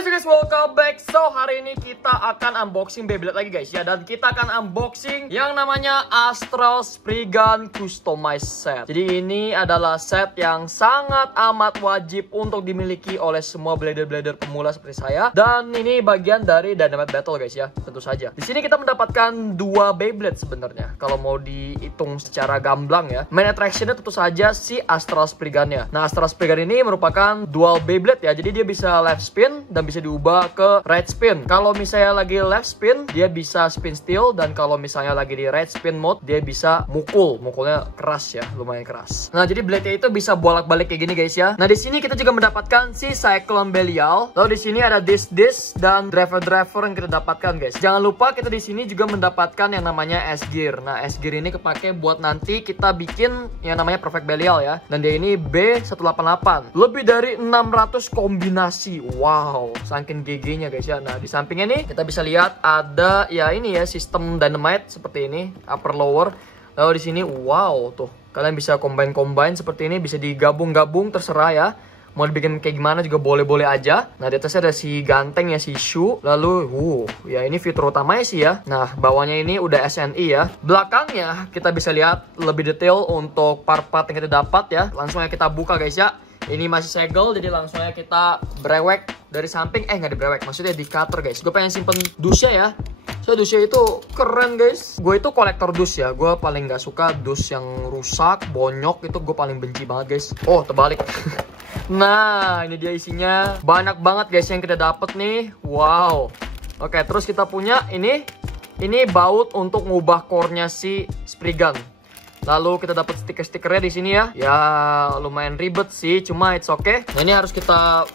Halo guys, welcome back. So hari ini kita akan unboxing Beyblade lagi guys ya. Dan kita akan unboxing yang namanya Astral Spriggan Customized Set. Jadi ini adalah set yang sangat amat wajib untuk dimiliki oleh semua blader-blader pemula seperti saya. Dan ini bagian dari Dynamite Battle guys ya, tentu saja. Di sini kita mendapatkan dua Beyblade sebenarnya. Kalau mau dihitung secara gamblang ya. Main attraction-nya tentu saja si Astral Spriggan-nya. Nah, Astral Spriggan ini merupakan dual Beyblade ya. Jadi dia bisa left spin dan bisa diubah ke right spin. Kalau misalnya lagi left spin, dia bisa spin steel, dan kalau misalnya lagi di right spin mode, dia bisa mukulnya keras ya, lumayan keras. Nah, jadi blade-nya itu bisa bolak-balik kayak gini guys ya. Nah, di sini kita juga mendapatkan si Cyclone Belial. Lalu di sini ada disc dan driver yang kita dapatkan guys. Jangan lupa kita di sini juga mendapatkan yang namanya S-Gear. Nah, S-Gear ini kepake buat nanti kita bikin yang namanya Perfect Belial ya. Dan dia ini B188. Lebih dari 600 kombinasi. Wow, saking GG-nya guys ya. Nah, di sampingnya nih kita bisa lihat ada ya ini ya, sistem dynamite seperti ini, upper lower. Lalu di sini wow, tuh kalian bisa combine seperti ini, bisa digabung terserah ya. Mau dibikin kayak gimana juga boleh-boleh aja. Nah, di atasnya ada si ganteng ya, si shoe. Lalu ya ini fitur utamanya sih ya. Nah, bawahnya ini udah SNI ya. Belakangnya kita bisa lihat lebih detail untuk part-part yang kita dapat ya. Langsung aja kita buka guys ya. Ini masih segel, jadi langsung aja kita brewek dari samping. Nggak dibrewek, maksudnya di cutter guys. Gue pengen simpen dusnya ya. So, dusnya itu keren guys. Gue itu kolektor dus ya. Gue paling nggak suka dus yang rusak, bonyok. Itu gue paling benci banget guys. Oh, terbalik. Nah, ini dia isinya. Banyak banget guys yang kita dapet nih. Wow. Oke, terus kita punya ini baut untuk ngubah core-nya si Spriggan. Lalu kita dapat stiker-stikernya di sini ya. Ya, lumayan ribet sih, cuma it's okay. Nah, ini harus kita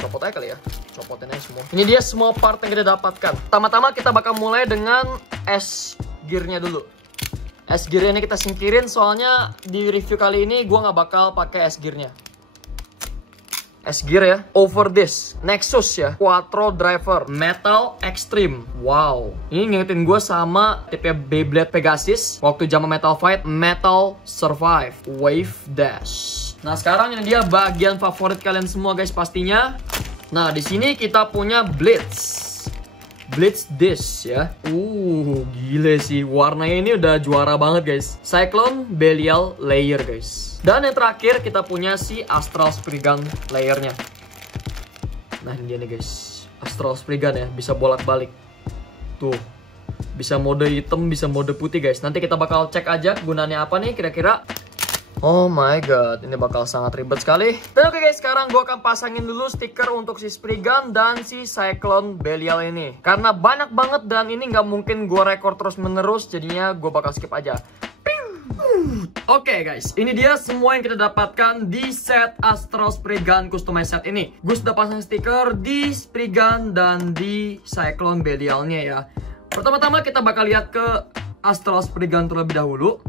copot aja kali ya. Copotin aja semua. Ini dia semua part yang kita dapatkan. Pertama-tama kita bakal mulai dengan S-Gear-nya dulu. S-Gear ini kita singkirin, soalnya di review kali ini gue nggak bakal pakai S-Gear-nya. S-Gear ya, over this Nexus ya, Quattro Driver Metal Extreme. Wow, ini ngingetin gue sama tipe Beyblade Pegasus waktu zaman Metal Fight, Metal Survive Wave Dash. Nah, sekarang ini dia bagian favorit kalian semua guys pastinya. Nah, di sini kita punya Blitz Disc ya. Gile sih, warnanya ini udah juara banget guys. Cyclone Belial layer guys. Dan yang terakhir kita punya si Astral Spriggan layernya. Nah, ini dia nih guys, Astral Spriggan ya, bisa bolak-balik. Tuh, bisa mode hitam, bisa mode putih guys. Nanti kita bakal cek aja gunanya apa nih kira-kira. Oh my god, ini bakal sangat ribet sekali. Dan oke guys, sekarang gue akan pasangin dulu stiker untuk si Spriggan dan si Cyclone Belial ini. Karena banyak banget dan ini nggak mungkin gue rekor terus menerus, jadinya gue bakal skip aja. Oke guys, ini dia semua yang kita dapatkan di set Astral Spriggan Customized Set ini. Gue sudah pasang stiker di Spriggan dan di Cyclone Belialnya ya. Pertama-tama kita bakal lihat ke Astral Spriggan terlebih dahulu.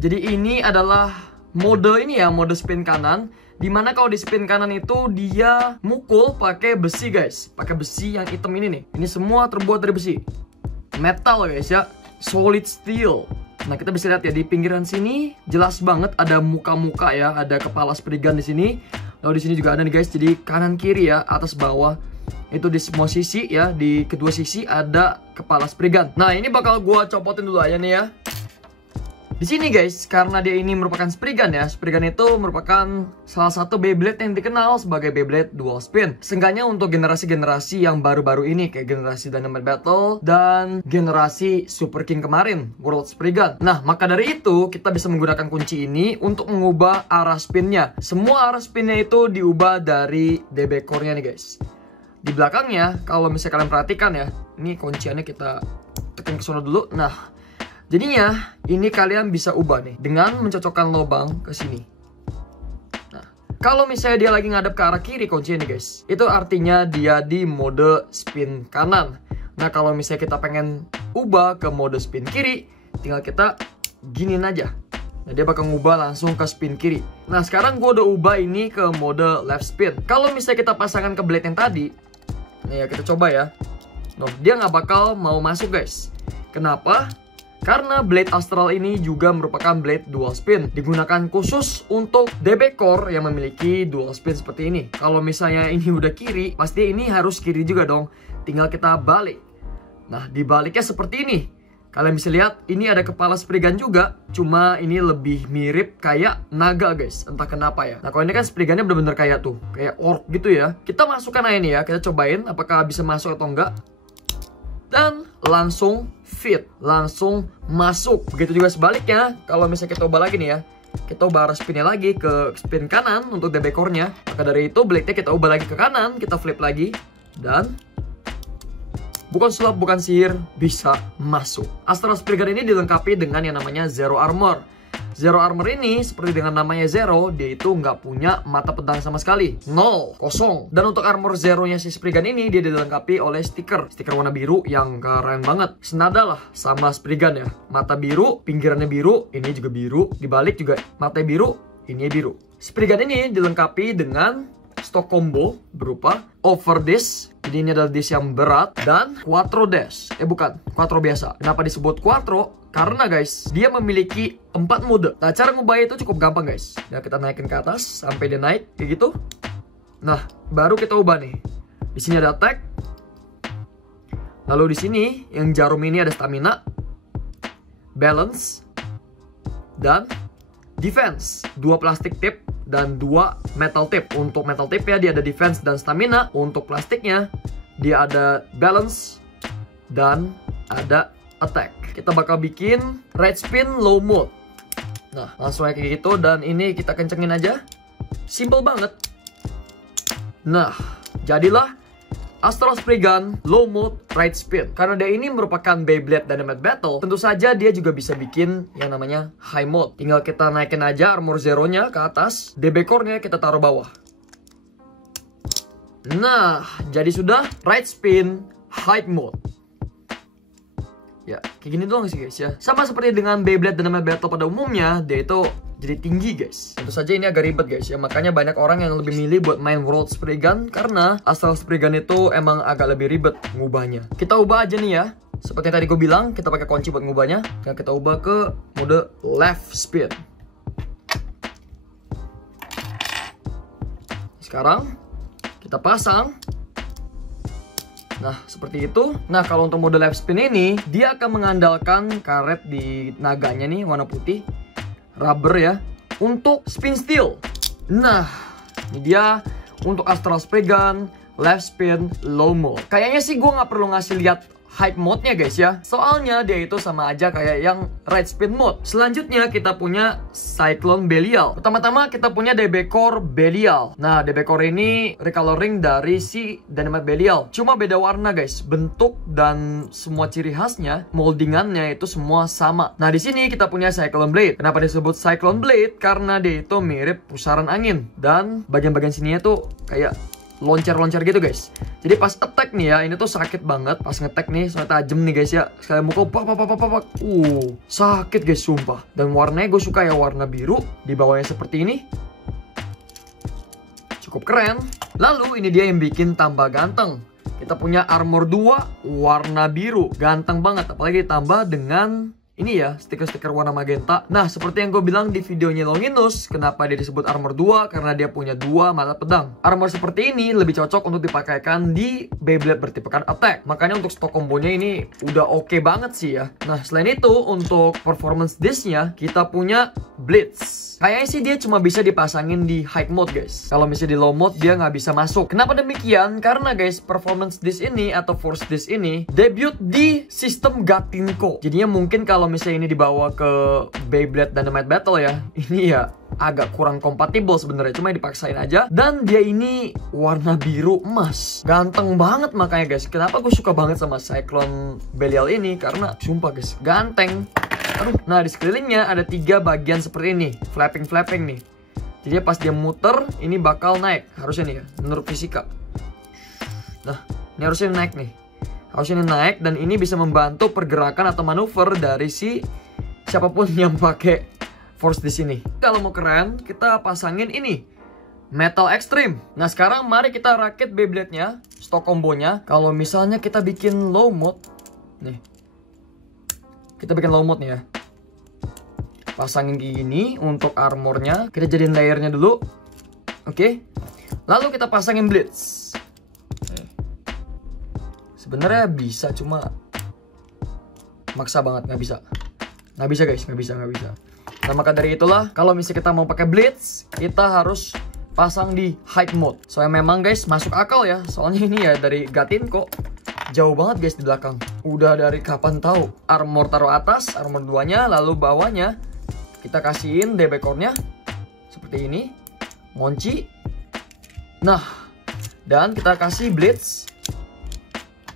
Jadi ini adalah mode ini ya, mode spin kanan. Dimana kalau di spin kanan itu dia mukul pakai besi guys, pakai besi yang hitam ini nih. Ini semua terbuat dari besi, metal guys ya, solid steel. Nah, kita bisa lihat ya di pinggiran sini jelas banget ada muka-muka ya, ada kepala Spriggan di sini. Lalu di sini juga ada nih guys. Jadi kanan kiri ya, atas bawah itu di semua sisi ya, di kedua sisi ada kepala Spriggan. Nah, ini bakal gua copotin dulu aja nih ya. Di sini guys, karena dia ini merupakan Spriggan ya. Spriggan itu merupakan salah satu Beyblade yang dikenal sebagai Beyblade dual spin. Seenggaknya untuk generasi-generasi yang baru-baru ini, kayak generasi Dynamite Battle dan generasi Super King kemarin, World Spriggan. Nah, maka dari itu kita bisa menggunakan kunci ini untuk mengubah arah spinnya. Semua arah spinnya itu diubah dari DB core-nya nih guys. Di belakangnya, kalau misalnya kalian perhatikan ya, ini kunciannya kita tekan ke sana dulu. Nah, jadinya ini kalian bisa ubah nih dengan mencocokkan lubang ke sini. Nah, kalau misalnya dia lagi ngadep ke arah kiri kuncinya nih guys, itu artinya dia di mode spin kanan. Nah, kalau misalnya kita pengen ubah ke mode spin kiri, tinggal kita giniin aja. Nah, dia bakal ngubah langsung ke spin kiri. Nah, sekarang gue udah ubah ini ke mode left spin. Kalau misalnya kita pasangkan ke blade yang tadi, nih ya kita coba ya. Nah, dia nggak bakal mau masuk guys. Kenapa? Karena blade Astral ini juga merupakan blade dual spin, digunakan khusus untuk DB Core yang memiliki dual spin seperti ini. Kalau misalnya ini udah kiri, pasti ini harus kiri juga dong. Tinggal kita balik. Nah, dibaliknya seperti ini. Kalian bisa lihat, ini ada kepala Spriggan juga. Cuma ini lebih mirip kayak naga guys. Entah kenapa ya. Nah, kalau ini kan Spriggannya bener-bener kayak tuh. Kayak orc gitu ya. Kita masukkan aja ini ya. Kita cobain apakah bisa masuk atau enggak. Dan langsung fit, langsung masuk. Begitu juga sebaliknya, kalau misalnya kita ubah lagi nih ya, kita ubah arah spinnya lagi ke spin kanan untuk DB core-nya. Maka dari itu blade-nya kita ubah lagi ke kanan, kita flip lagi, dan bukan sulap, bukan sihir, bisa masuk. Astral Spriggan ini dilengkapi dengan yang namanya Zero Armor. Zero Armor ini seperti dengan namanya Zero, dia itu nggak punya mata pedang sama sekali. 0, kosong. Dan untuk armor Zero-nya si Spriggan ini, dia dilengkapi oleh stiker warna biru yang keren banget. Senada lah sama Spriggan ya. Mata biru, pinggirannya biru, ini juga biru. Dibalik juga mata biru, ini biru. Spriggan ini dilengkapi dengan stock combo berupa over disc. Jadi ini adalah disc yang berat, dan quattro dash. Bukan, quattro biasa. Kenapa disebut quattro? Karena guys, dia memiliki 4 mode. Nah, cara ngubahnya itu cukup gampang guys. Nah, kita naikin ke atas sampai dia naik kayak gitu. Nah, baru kita ubah nih. Di sini ada attack. Lalu di sini yang jarum ini ada stamina, balance, dan defense. 2 plastik tip dan 2 metal tip. Untuk metal tip ya dia ada defense dan stamina. Untuk plastiknya dia ada balance dan ada attack. Kita bakal bikin right spin low mode. Nah, langsung kayak gitu, dan ini kita kencengin aja. Simple banget. Nah, jadilah Astral Spriggan low mode right spin. Karena dia ini merupakan Beyblade Dynamite Battle, tentu saja dia juga bisa bikin yang namanya high mode. Tinggal kita naikin aja armor Zero-nya ke atas, DB core-nya kita taruh bawah. Nah, jadi sudah right spin high mode. Ya, kayak gini doang sih guys ya. Sama seperti dengan Beyblade Dynamite Battle pada umumnya, dia itu jadi tinggi guys. Tentu saja ini agak ribet guys ya. Makanya banyak orang yang lebih milih buat main World Spriggan, karena Astral Spriggan itu emang agak lebih ribet ngubahnya. Kita ubah aja nih ya. Seperti yang tadi gue bilang, kita pakai kunci buat ngubahnya. Dan kita ubah ke mode left spin. Sekarang kita pasang. Nah, seperti itu. Nah, kalau untuk mode left spin ini, dia akan mengandalkan karet di naganya nih, warna putih, rubber ya, untuk spin steel. Nah, ini dia untuk Astral Spriggan left spin low mode. Kayaknya sih gue nggak perlu ngasih lihat high mode-nya guys ya. Soalnya dia itu sama aja kayak yang right spin mode. Selanjutnya kita punya Cyclone Belial. Pertama-tama kita punya DB Core Belial. Nah, DB Core ini recoloring dari si Dynamite Belial. Cuma beda warna guys. Bentuk dan semua ciri khasnya, moldingannya itu semua sama. Nah, di sini kita punya Cyclone Blade. Kenapa disebut Cyclone Blade? Karena dia itu mirip pusaran angin. Dan bagian-bagian sininya tuh kayak loncat-loncat gitu guys. Jadi pas attack nih ya, ini tuh sakit banget. Pas ngetek nih, soalnya tajam nih guys ya. Sekali mukul pak. Sakit guys sumpah. Dan warnanya gue suka ya, warna biru. Di bawahnya seperti ini. Cukup keren. Lalu ini dia yang bikin tambah ganteng. Kita punya armor 2 warna biru. Ganteng banget, apalagi ditambah dengan ini ya, stiker-stiker warna magenta. Nah, seperti yang gue bilang di videonya Longinus, kenapa dia disebut armor 2? Karena dia punya 2 mata pedang. Armor seperti ini lebih cocok untuk dipakaikan di Beyblade bertipekan attack. Makanya untuk stok kombonya ini udah oke banget sih ya. Nah, selain itu, untuk performance disc-nya, kita punya Blitz. Kayaknya sih dia cuma bisa dipasangin di high mode guys. Kalau misalnya di low mode dia nggak bisa masuk. Kenapa demikian? Karena guys, performance disc ini atau force disc ini debut di sistem Gatinko. Jadinya mungkin kalau misalnya ini dibawa ke Beyblade Dynamite Battle ya, ini ya agak kurang kompatibel sebenarnya. Cuma dipaksain aja. Dan dia ini warna biru emas. Ganteng banget makanya guys. Kenapa gue suka banget sama Cyclone Belial ini? Karena sumpah guys, ganteng. Aduh, nah di sekelilingnya ada 3 bagian seperti ini, flapping nih. Jadi pas dia muter, ini bakal naik. Harusnya nih ya, menurut fisika. Nah, ini harusnya naik nih. Harusnya ini naik, dan ini bisa membantu pergerakan atau manuver dari si siapapun yang pakai force di sini. Kalau mau keren, kita pasangin ini, Metal Extreme. Nah sekarang mari kita rakit Beyblade-nya, stok kombonya. Kalau misalnya kita bikin low mode, nih. kita bikin low mode nih ya. Pasangin kayak gini untuk armornya. Kita jadiin layernya dulu. Oke. Lalu kita pasangin blitz. Sebenarnya bisa, cuma maksa banget, nggak bisa. Nggak bisa guys, nggak bisa. Nah maka dari itulah, kalau misalnya kita mau pakai blitz, kita harus pasang di hide mode. Soalnya memang guys masuk akal ya. Soalnya ini ya dari Gatin kok jauh banget guys di belakang. Udah dari kapan tahu. Armor taruh atas, armor 2-nya, lalu bawahnya kita kasihin DB core-nya seperti ini. Ngunci. Nah, dan kita kasih blitz.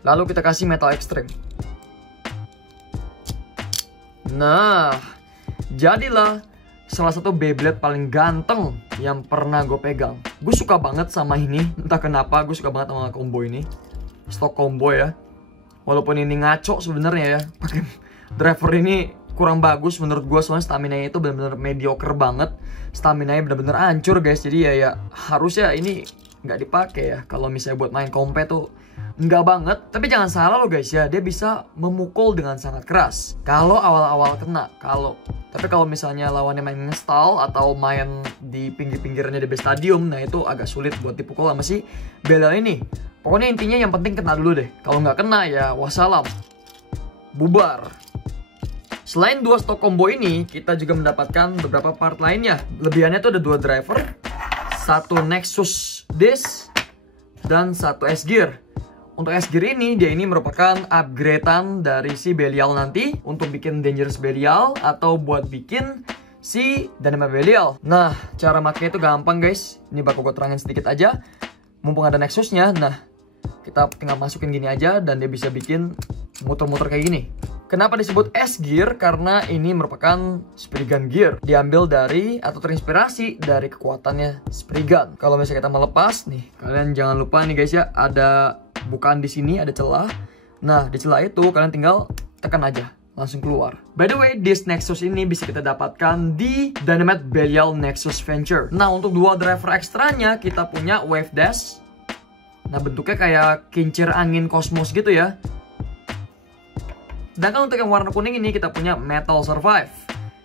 Lalu kita kasih metal extreme. Nah, jadilah salah satu Beyblade paling ganteng yang pernah gue pegang. Gue suka banget sama ini. Entah kenapa gue suka banget sama combo ini. Stock combo ya. Walaupun ini ngaco sebenarnya ya. Pakai driver ini kurang bagus menurut gue. Soalnya stamina-nya itu benar-benar mediocre banget. Stamina-nya benar-benar hancur guys. Jadi ya harusnya ini nggak dipakai ya. Kalau misalnya buat main kompe tuh enggak banget. Tapi jangan salah loh guys ya, dia bisa memukul dengan sangat keras kalau awal-awal kena. Tapi kalau misalnya lawannya main nge-stall atau main di pinggir-pinggirnya di stadium, nah itu agak sulit buat dipukul sama si Bella ini. Pokoknya intinya yang penting kena dulu deh. Kalau nggak kena ya wassalam, bubar. Selain 2 stock combo ini, kita juga mendapatkan beberapa part lainnya. Lebihannya tuh ada 2 driver, 1 Nexus disc, dan 1 S-Gear. Untuk S-Gear ini, dia ini merupakan upgradean dari si Belial nanti untuk bikin Dangerous Belial atau buat bikin si Dynamite Belial. Nah, cara makanya itu gampang guys. Ini bakal gue terangin sedikit aja. Mumpung ada Nexusnya, nah kita tinggal masukin gini aja dan dia bisa bikin muter-muter kayak gini. Kenapa disebut S-Gear? Karena ini merupakan Spriggan Gear. Diambil dari atau terinspirasi dari kekuatannya Spriggan. Kalau misalnya kita melepas nih, kalian jangan lupa nih guys ya, ada bukaan di sini, ada celah. Nah, di celah itu kalian tinggal tekan aja, langsung keluar. By the way, this Nexus ini bisa kita dapatkan di Dynamite Belial Nexus Venture. Nah, untuk 2 driver ekstranya kita punya Wave Dash. Nah, bentuknya kayak kincir angin kosmos gitu ya. Sedangkan untuk yang warna kuning ini kita punya Metal Survive,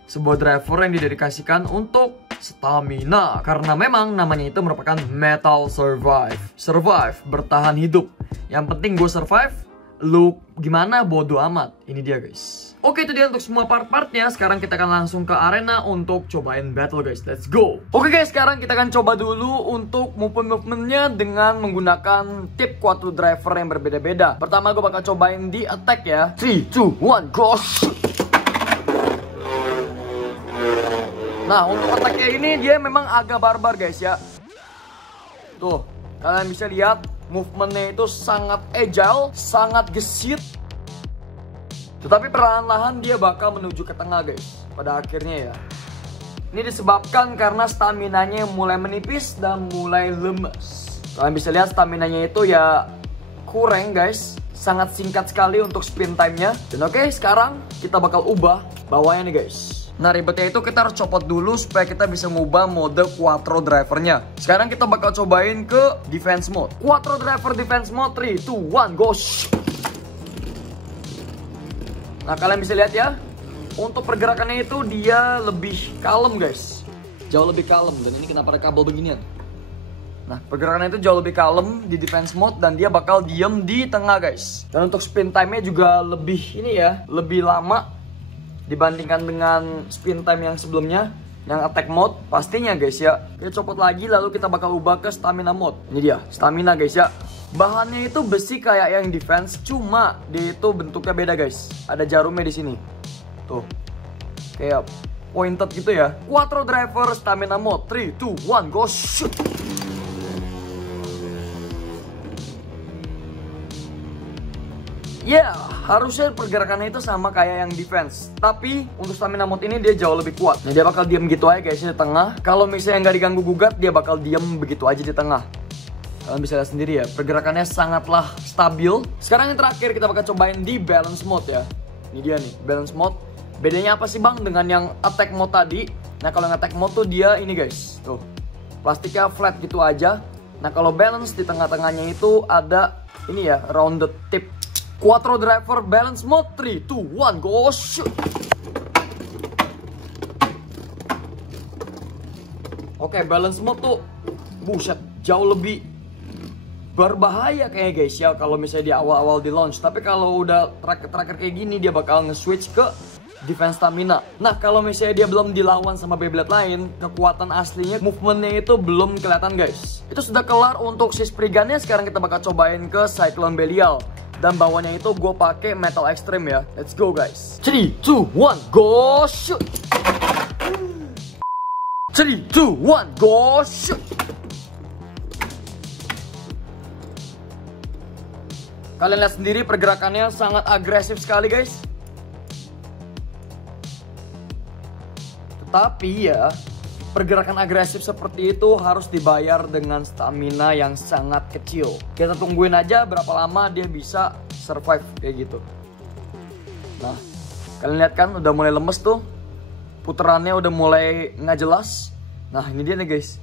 sebuah driver yang didedikasikan untuk stamina. Karena memang namanya itu merupakan Metal Survive. Survive, bertahan hidup. Yang penting gue survive, lu gimana bodo amat. Ini dia guys. Oke, itu dia untuk semua part-partnya. Sekarang kita akan langsung ke arena untuk cobain battle guys. Let's go. Oke guys, sekarang kita akan coba dulu untuk movement-movementnya dengan menggunakan tip quattro driver yang berbeda-beda. Pertama gue bakal cobain di attack ya. 3, 2, 1, go. Nah, untuk attacknya ini dia memang agak barbar guys ya. Tuh, kalian bisa lihat movementnya itu sangat agile, sangat gesit. Tetapi perlahan-lahan dia bakal menuju ke tengah guys, pada akhirnya ya. Ini disebabkan karena staminanya mulai menipis dan mulai lemes. Kalian bisa lihat staminanya itu ya kurang guys. Sangat singkat sekali untuk spin time-nya. Dan oke, sekarang kita bakal ubah bawahnya nih guys. Nah, ribetnya itu kita harus copot dulu supaya kita bisa ngubah mode quattro drivernya. Sekarang kita bakal cobain ke defense mode. Quattro driver defense mode, 3, 2, 1, go. Nah, kalian bisa lihat ya, untuk pergerakannya itu dia lebih kalem guys. Jauh lebih kalem. Dan ini kenapa ada kabel beginian. Nah, pergerakannya itu jauh lebih kalem di defense mode. Dan dia bakal diem di tengah guys. Dan untuk spin time-nya juga lebih ini ya, lebih lama dibandingkan dengan spin time yang sebelumnya, yang attack mode pastinya guys ya. Kita copot lagi lalu kita bakal ubah ke stamina mode. Ini dia, stamina guys ya. Bahannya itu besi kayak yang defense, cuma dia itu bentuknya beda guys. Ada jarumnya di sini. Tuh. Kayak pointed gitu ya. Quattro driver stamina mode. 3, 2, 1, go shoot. Ya, harusnya pergerakannya itu sama kayak yang defense. Tapi untuk stamina mode ini dia jauh lebih kuat. Nah, dia bakal diem gitu aja guys di tengah. Kalau misalnya nggak diganggu gugat, dia bakal diem begitu aja di tengah. Kalian bisa lihat sendiri ya, pergerakannya sangatlah stabil. Sekarang yang terakhir kita bakal cobain di balance mode ya. Ini dia nih, balance mode. Bedanya apa sih bang dengan yang attack mode tadi? Nah, kalau yang attack mode tuh dia ini guys. Tuh, plastiknya flat gitu aja. Nah, kalau balance di tengah-tengahnya itu ada ini ya, rounded tip. Quattro driver balance mode. 3, 2, 1, go shoot. Oke, balance mode tuh buset, jauh lebih berbahaya kayaknya guys ya kalau misalnya di awal-awal di launch. Tapi kalau udah terakhir kayak gini dia bakal nge-switch ke defense stamina. Nah, kalau misalnya dia belum dilawan sama Beyblade lain, kekuatan aslinya, movementnya itu belum kelihatan guys. Itu sudah kelar untuk si Spriggannya. Sekarang kita bakal cobain ke Cyclone Belial. Dan bawahnya itu gue pakai Metal Extreme ya. Let's go guys. 3, 2, 1, go shoot. 3, 2, 1, go shoot. Kalian lihat sendiri pergerakannya sangat agresif sekali guys. Tetapi ya, pergerakan agresif seperti itu harus dibayar dengan stamina yang sangat kecil. Kita tungguin aja berapa lama dia bisa survive kayak gitu. Nah, kalian lihat kan udah mulai lemes tuh. Puterannya udah mulai nggak jelas. Nah, ini dia nih guys.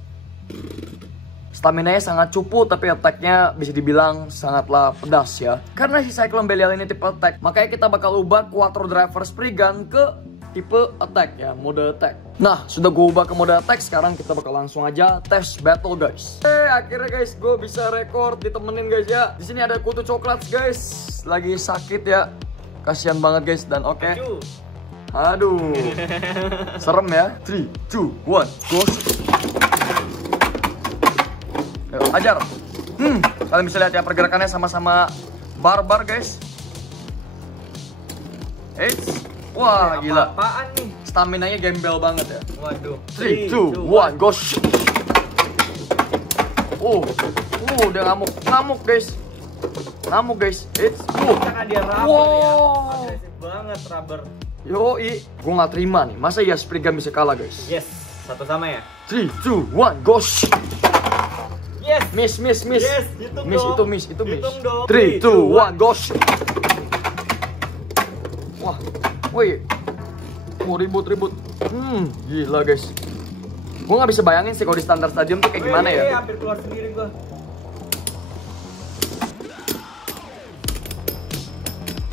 Stamina-nya sangat cupu, tapi attack-nya bisa dibilang sangatlah pedas ya. Karena si Cyclone Belial ini tipe attack, makanya kita bakal ubah Quattro Driver Spriggan ke tipe attack ya, mode attack. Nah, sudah gue ubah ke mode attack, sekarang kita bakal langsung aja tes battle guys. Akhirnya guys, gue bisa record ditemenin guys ya. Di sini ada kutu coklat guys, lagi sakit ya, kasihan banget guys. Dan oke. Aduh, serem ya. 3, 2, 1, go. Ajar. Kalian bisa lihat ya pergerakannya sama-sama barbar guys. Wah, gila. Apaan nih? Stamina-nya gembel banget ya. Waduh. 3, 2, 1, go. Udah ngamuk guys. Ngamuk guys. Karena dia rubber ya. Agresif banget rubber. Yoi, gue gak terima nih. Masa ya Spriggan bisa kalah guys? Yes, satu sama ya. 3, 2, 1, go. Yes. Miss. Yes, hitung dong. Itu miss. Hitung dong. 3, 2, 1, go. Wah, woi. Ribut. Gila guys. Gue gak bisa bayangin sih kalau di standar stadium tuh kayak gimana ya. Hampir keluar sendiri gue.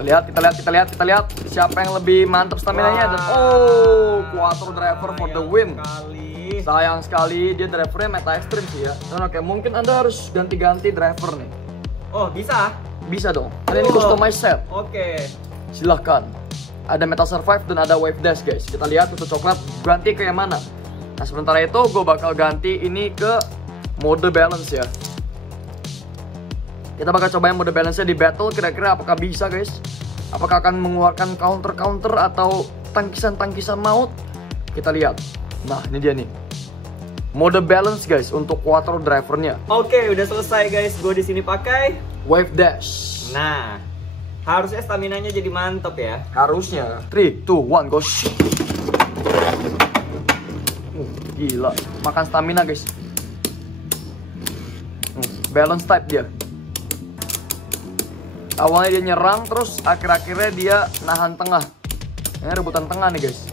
Kita lihat siapa yang lebih mantap stamina-nya. Dan Quattro Driver for the win. Sayang sekali dia drivernya Metal Extreme sih ya. Dan oke, mungkin Anda harus ganti-ganti driver nih. Oh, bisa? Bisa dong. Ada ini customized set. Oke. Silahkan. Ada Metal Survive dan ada Wave Dash guys. Kita lihat kutu coklat ganti ke yang mana. Nah, sementara itu gue bakal ganti ini ke mode balance ya. Kita bakal cobain mode balance-nya di battle. Kira-kira apakah bisa guys? Apakah akan mengeluarkan counter atau tangkisan maut? Kita lihat. Nah, ini dia nih. Mode balance guys untuk Quattro drivernya. Oke, udah selesai guys. Gue di sini pakai Wave Dash. Nah, harusnya stamina-nya jadi mantep ya. Harusnya. 3, 2, 1, go. Gila, makan stamina guys. Balance type dia. Awalnya dia nyerang, terus akhir-akhirnya dia nahan tengah. Ini rebutan tengah nih guys.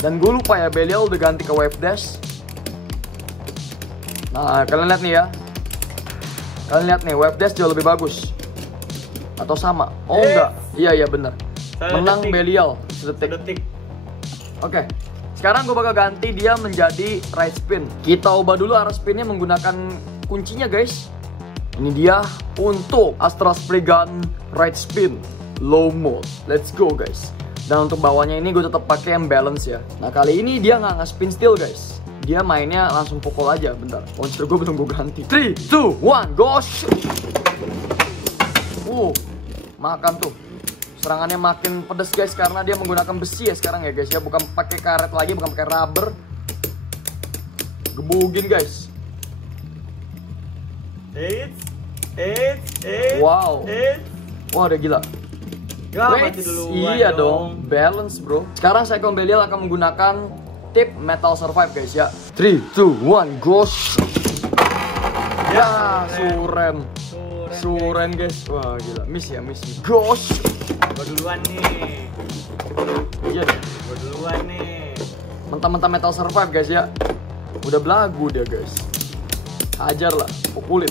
Dan gue lupa ya, Belial udah ganti ke Wave Dash. Nah, kalian lihat nih ya. Kalian lihat nih, Wave Dash jauh lebih bagus. Atau sama? Oh enggak, iya bener. Menang Belial sedetik. Oke, sekarang gue bakal ganti dia menjadi right spin. Kita ubah dulu arah spinnya menggunakan kuncinya guys. Ini dia untuk Astral Spriggan right spin low mode. Let's go guys. Dan untuk bawahnya ini gue tetap pakai yang balance ya. Nah, kali ini dia nggak nge-spin still guys. Dia mainnya langsung pukul aja. Bentar, launcher gue belum gue ganti. 3, 2, 1, go. Makan tuh. Serangannya makin pedes guys karena dia menggunakan besi ya sekarang ya guys ya. Bukan pakai karet lagi, bukan pakai rubber. Gebugin guys. Wow. Wah, udah gila. Iya dong, balance bro. Sekarang Cyclone Belial akan menggunakan tip Metal Survive guys ya. 3, 2, 1, go. Ya, suren guys. Wah gila, miss. Go. Gue duluan nih. Iya deh. Gue duluan nih. Mentah-mentah Metal Survive guys ya. Udah belagu dia guys. Hajar lah, pukulin.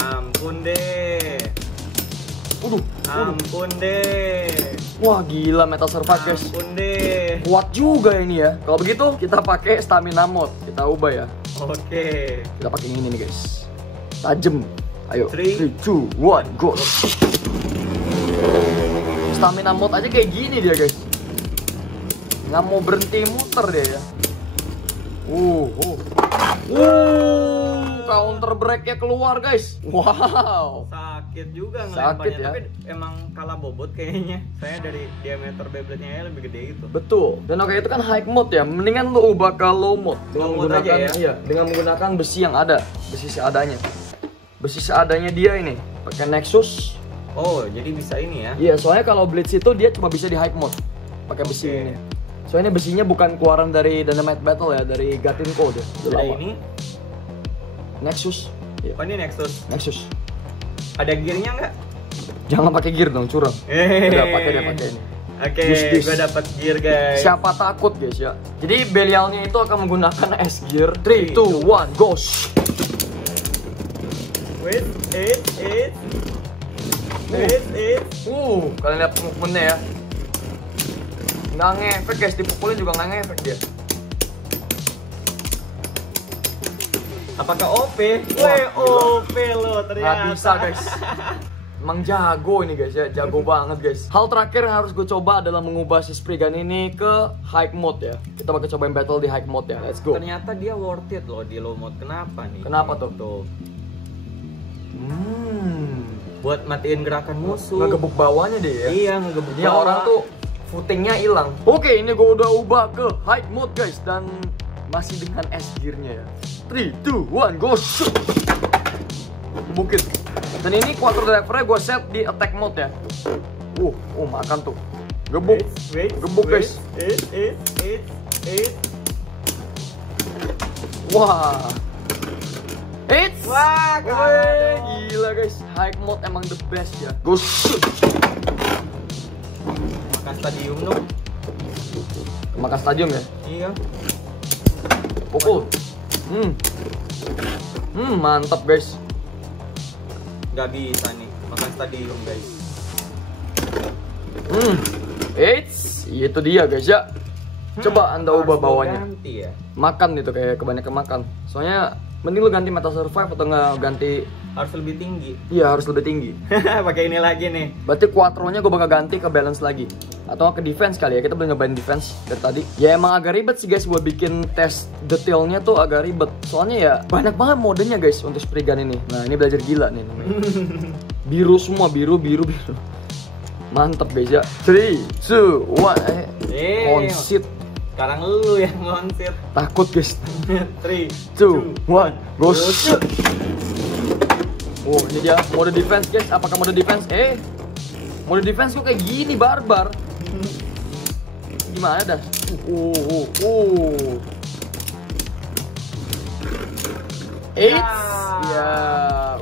Ampun deh. Waduh. Ampun deh. Wah gila Metal Survive guys. Ampun deh. Kuat juga ini ya. Kalau begitu kita pakai stamina mode. Kita ubah ya. Oke. Kita pakai ini nih guys. Tajem. Ayo. 3, 3, 2, 1, go. Stamina mode aja kayak gini dia guys. Nggak mau berhenti muter dia ya. Counter break-nya keluar guys. Wow. Sakit juga Sakit ngelemparnya, ya. tapi emang kalah bobot kayaknya. Saya dari diameter Beyblade-nya lebih gede itu. Betul. Dan oke itu kan high mode ya. Mendingan lu ubah ke low mode dengan Low mode menggunakan aja ya? iya, dengan menggunakan besi yang ada, besi seadanya. Besi seadanya dia ini pakai Nexus. Oh, jadi bisa ini ya. Iya, soalnya kalau Blitz itu dia cuma bisa di high mode. Pakai besi Oke. ini. Soalnya besinya bukan keluaran dari Dynamite Battle ya, dari Gatinko dia. Udah Ada lama. ini. Nexus. Iya. Oh, ini Nexus. Nexus. Ada gearnya nggak? Jangan pakai gear dong, curang. Udah pakai ini. Oke, Use this. gue dapat gear guys. Siapa takut guys ya. Jadi Belialnya itu akan menggunakan S gear. 3, 2, 1, go. Wait. Kalian lihat movementnya ya. Nggak ngefek guys, dipukulin juga nggak ngefek dia. Apakah OP? Wah, Weh, gila. OP lo ternyata. Nggak bisa guys. Emang jago ini guys ya, jago banget guys. Hal terakhir yang harus gue coba adalah mengubah si Spriggan ini ke high mode ya. Kita bakal cobain battle di high mode ya, let's go. Ternyata dia worth it loh di low mode. Kenapa nih? Kenapa tuh? Tuh. Buat matiin gerakan musuh. Ngegebuk bawahnya dia ya. Iya, ngegebuk Ini bawah. orang tuh footingnya hilang. Oke, ini gue udah ubah ke high mode guys dan masih dengan S gearnya ya. 3, 2, 1, go. Bukit. Dan ini quarter drivernya gue set di attack mode ya. Makan tuh. Gebuk. Gebuk guys. Wah. Wah, kalah dong. Gila guys. High mode emang the best ya. Go shoot. Makan stadium dong. Makan stadium ya. Iya. Pukul. Mantap guys. Nggak bisa nih makan stadium guys. Itu dia guys ya. Coba anda ubah Harus bawahnya. ganti ya. Makan itu kayak kebanyakan makan. Soalnya mending lu ganti Metal Survive atau nggak ganti. Harus lebih tinggi. Iya harus lebih tinggi. Pakai ini lagi nih. Berarti quattronya gue bakal ganti ke balance lagi. Atau ke defense kali ya. Kita belum nyobain defense dari tadi. Ya emang agak ribet sih guys buat bikin tes detailnya tuh agak ribet. Soalnya ya banyak banget modenya guys untuk Spriggan ini. Nah ini belajar gila nih namanya. Biru semua, biru. Mantap guys ya. 3, 2, 1. Konsit. Sekarang lu yang ngonsit. Takut guys. 3, 2, 1, go shoot. Ini dia mode defense guys. Apakah mode defense? Mode defense kok kayak gini barbar. Gimana dah? Ya,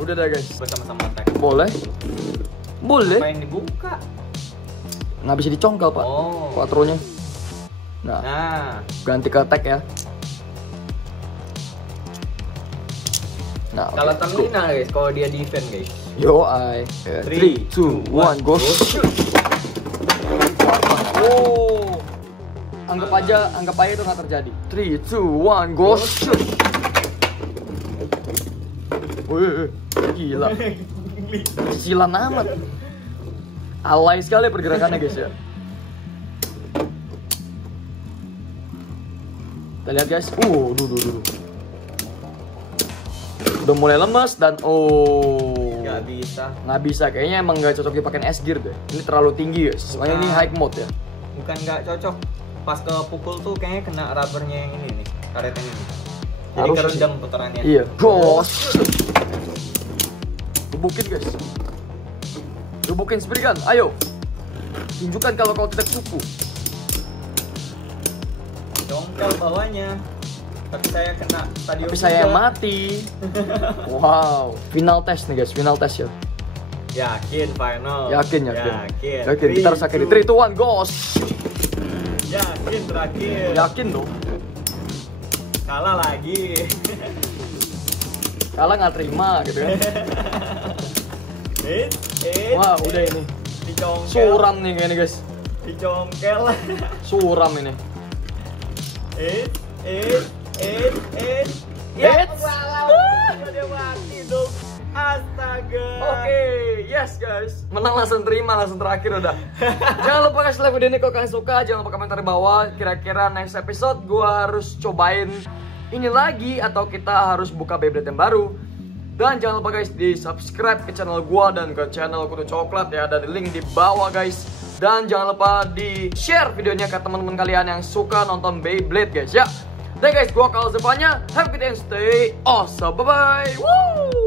udah dah guys. Bersama-sama attack. Boleh. Apa yang dibuka? Nggak bisa dicongkel pak. Quattronya. Nah, ganti ke attack ya. Nah, kalau stamina guys, kalau dia defense guys. Yo, 3, 2, 1, go shoot. Anggap aja itu nggak terjadi. 3, 2, 1, go shoot. Gila. Cicilan amat. Alay sekali pergerakannya guys ya. Kita lihat guys. Udah mulai lemes dan nggak bisa kayaknya emang nggak cocok dipakai S gear deh. Ini terlalu tinggi guys. Soalnya ini high mode ya. Bukan nggak cocok. Pas ke pukul tuh kayaknya kena rubbernya yang ini nih, karetnya ini. Jadi Harus kerendam putarannya. Iya. Gos. Gebukin guys. Gebukin Spriggan. Ayo. Tunjukkan kalau kau tidak cukup. Congkel bawahnya. Tapi saya kena stadium. Tapi saya yang mati. Wow. Final test nih guys. Final test ya. Yakin final. Yakin. Yakin. Kita harus akhiri 3, 2, 1, gos. Yakin terakhir. Yakin dong. Kalah lagi. kalah nggak terima gitu kan. Wah udah ini dicongkel. suram nih kayaknya guys, Dicongkel. suram ini. Ya, dia mati dong. Astaga. Oke, yes guys. Menang langsung terima, langsung terakhir udah. Jangan lupa kasih like video ini kalau kalian suka. Jangan lupa komentar di bawah. Kira-kira next episode gua harus cobain ini lagi atau kita harus buka Beyblade yang baru. Dan jangan lupa guys di subscribe ke channel gua dan ke channel Kutu Coklat ya. Ada di link di bawah guys. Dan jangan lupa di share videonya ke teman-teman kalian yang suka nonton Beyblade guys ya. Dan guys, gua kalau semuanya, have a good day and stay awesome. Bye bye. Woo!